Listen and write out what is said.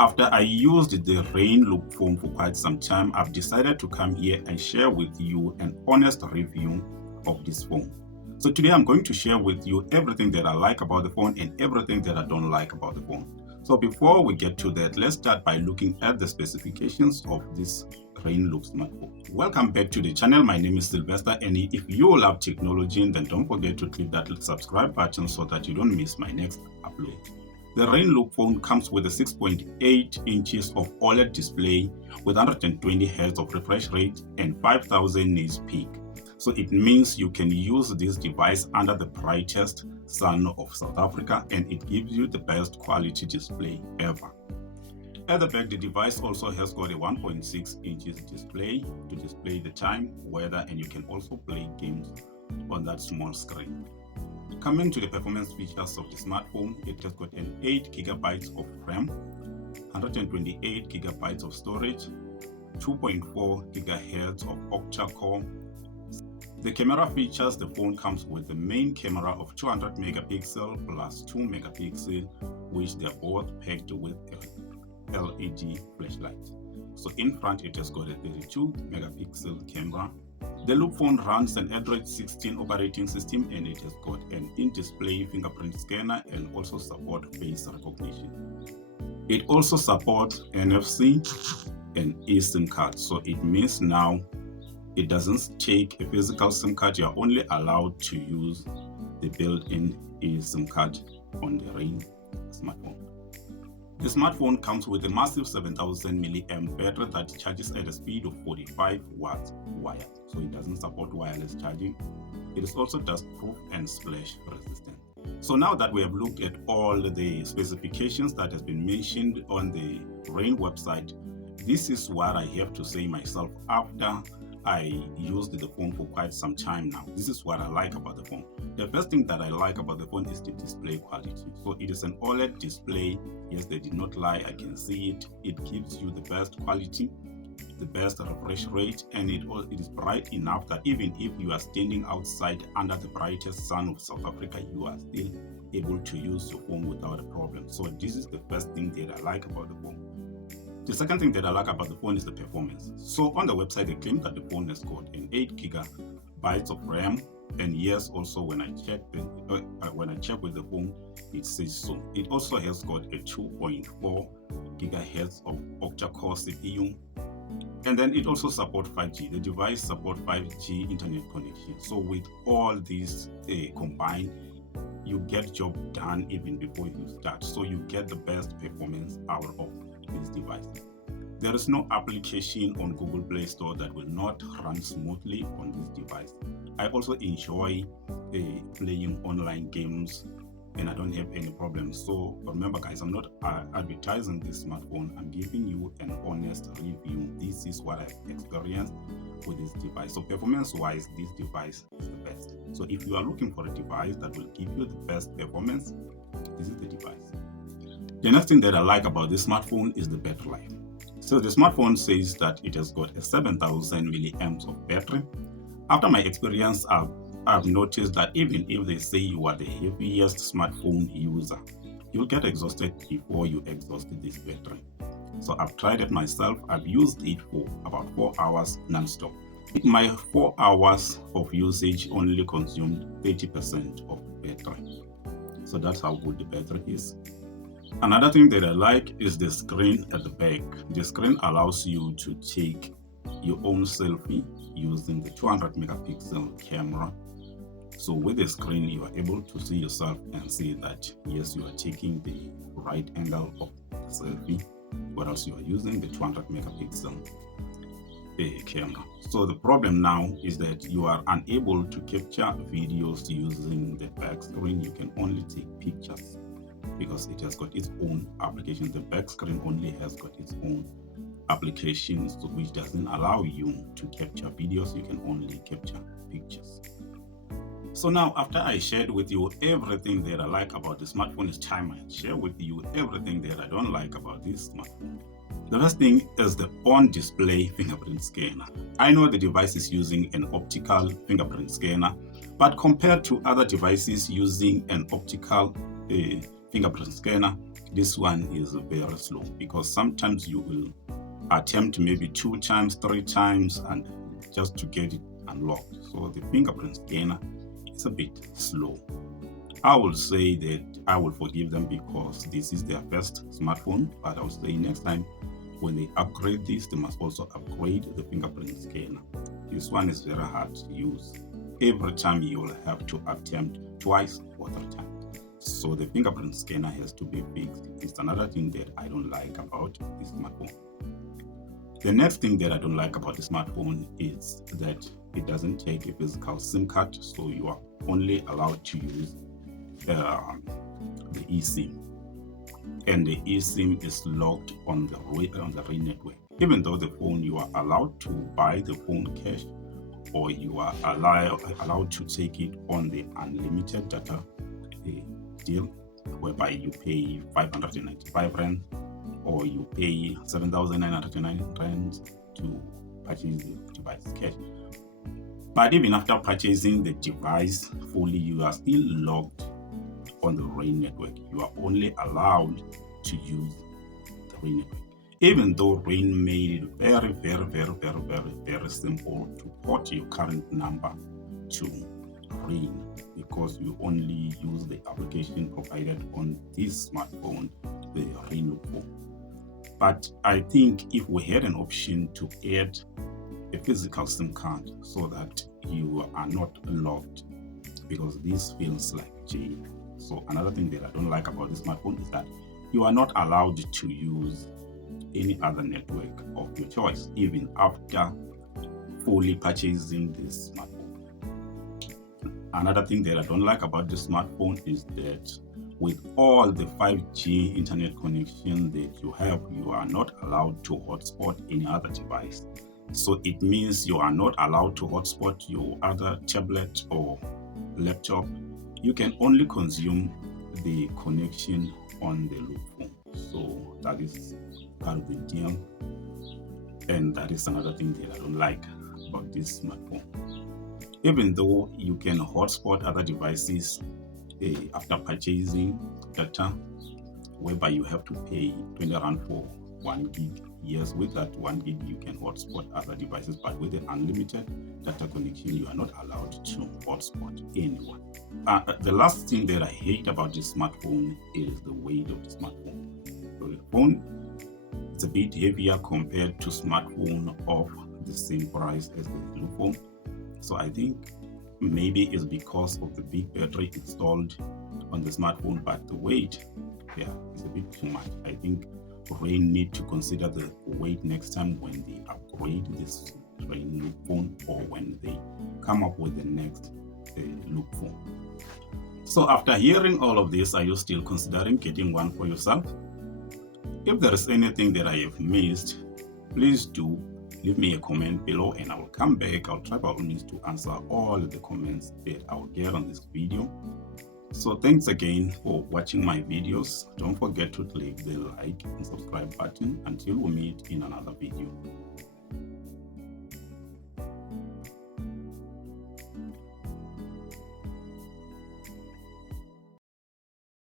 After I used the Rain LoopPhone for quite some time, I've decided to come here and share with you an honest review of this phone. So today I'm going to share with you everything that I like about the phone and everything that I don't like about the phone. So before we get to that, let's start by looking at the specifications of this Rain Loop smartphone. Welcome back to the channel. My name is Sylvester, and if you love technology, then don't forget to click that subscribe button so that you don't miss my next upload. The Rain LoopPhone comes with a 6.8 inches of OLED display with 120 Hz of refresh rate and 5000 nits peak. So it means you can use this device under the brightest sun of South Africa, and it gives you the best quality display ever. At the back, the device also has got a 1.6 inches display to display the time, weather, and you can also play games on that small screen. Coming to the performance features of the smartphone, it has got an 8 GB of RAM, 128 GB of storage, 2.4 GHz of octa-core. The camera features, the phone comes with the main camera of 200 megapixel plus 2 megapixel, which they're both packed with a LED flashlight. So in front, it has got a 32 megapixel camera. The LoopPhone runs an Android 16 operating system, and it has got an in-display fingerprint scanner and also support face recognition. It also supports NFC and eSIM card. So it means now it doesn't take a physical SIM card. You're only allowed to use the built-in eSIM card on the Rain smartphone. The smartphone comes with a massive 7000 mAh battery that charges at a speed of 45 watts wired. So it doesn't support wireless charging. It is also dust-proof and splash resistant. So now that we have looked at all the specifications that has been mentioned on the Rain website, this is what I have to say myself after I used the phone for quite some time now. This is what I like about the phone. The first thing that I like about the phone is the display quality. So it is an OLED display. Yes, they did not lie. I can see it. It gives you the best quality, the best refresh rate, and it is bright enough that even if you are standing outside under the brightest sun of South Africa, you are still able to use your phone without a problem. So this is the first thing that I like about the phone. The second thing that I like about the phone is the performance. So on the website, they claim that the phone has got an 8 GB of RAM, and yes, also when I check with the phone, it says so. It also has got a 2.4 GHz of octa-core CPU, and then it also supports 5G. The device supports 5G internet connection. So with all these combined, you get job done even before you start. So you get the best performance out of this device. There is no application on Google Play Store that will not run smoothly on this device. I also enjoy playing online games, and I don't have any problems. So remember guys, I'm not advertising this smartphone. I'm giving you an honest review. This is what I've experienced with this device. So performance wise, this device is the best. So if you are looking for a device that will give you the best performance, this is the device. The next thing that I like about this smartphone is the battery life. So the smartphone says that it has got a 7000 milliamps of battery. After my experience, I've noticed that even if they say you are the heaviest smartphone user, you'll get exhausted before you exhaust this battery. So I've tried it myself. I've used it for about 4 hours non-stop. My 4 hours of usage only consumed 30% of battery. So that's how good the battery is. Another thing that I like is the screen at the back. The screen allows you to take your own selfie using the 200 megapixel camera. So with the screen, you are able to see yourself and see that yes, you are taking the right angle of the selfie, whereas you are using the 200 megapixel camera. So the problem now is that you are unable to capture videos using the back screen. You can only take pictures because it has got its own application. The back screen only has got its own applications, which doesn't allow you to capture videos. You can only capture pictures. So now, after I shared with you everything that I like about the smartphone, it's time I share with you everything that I don't like about this smartphone. The first thing is the on-display fingerprint scanner. I know the device is using an optical fingerprint scanner, but compared to other devices using an optical fingerprint scanner, this one is very slow, because sometimes you will attempt maybe 2 times, 3 times, and just to get it unlocked. So the fingerprint scanner is a bit slow. I will say that I will forgive them because this is their first smartphone, but I will say next time when they upgrade this, they must also upgrade the fingerprint scanner. This one is very hard to use. Every time you will have to attempt twice or 3 times. So the fingerprint scanner has to be fixed. It's another thing that I don't like about this smartphone. The next thing that I don't like about the smartphone is that it doesn't take a physical SIM card, so you are only allowed to use the eSIM, and the eSIM is locked on the Rain network. Even though the phone, you are allowed to buy the phone cash, or you are allowed to take it on the unlimited data deal, whereby you pay 595 rand or you pay 7,909 rand to purchase the device cash. But even after purchasing the device fully, you are still locked on the Rain network. You are only allowed to use the Rain network. Even though Rain made it very, very, very, very, very, very simple to port your current number to Rain, because you only use the application provided on this smartphone, the Rain LoopPhone. But I think if we had an option to add a physical SIM card so that you are not locked, because this feels like jail. So another thing that I don't like about this smartphone is that you are not allowed to use any other network of your choice, even after fully purchasing this smartphone. Another thing that I don't like about this smartphone is that with all the 5G internet connection that you have, you are not allowed to hotspot any other device. So it means you are not allowed to hotspot your other tablet or laptop. You can only consume the connection on the LoopPhone. So that is part of the deal. And that is another thing that I don't like about this smartphone. Even though you can hotspot other devices after purchasing data, whereby you have to pay 20 rand for 1 gig. Yes, with that 1 gig you can hotspot other devices, but with the unlimited data connection, you are not allowed to hotspot anyone. The last thing that I hate about this smartphone is the weight of the smartphone. So the phone is a bit heavier compared to smartphone of the same price as the LoopPhone. So I think maybe it's because of the big battery installed on the smartphone, but the weight, is a bit too much. I think Rain need to consider the weight next time when they upgrade this Rain LoopPhone, or when they come up with the next LoopPhone. So after hearing all of this, are you still considering getting one for yourself? If there is anything that I have missed, please do leave me a comment below and I will come back. I'll try by all means to answer all of the comments that I will get on this video. So thanks again for watching my videos. Don't forget to click the like and subscribe button until we meet in another video.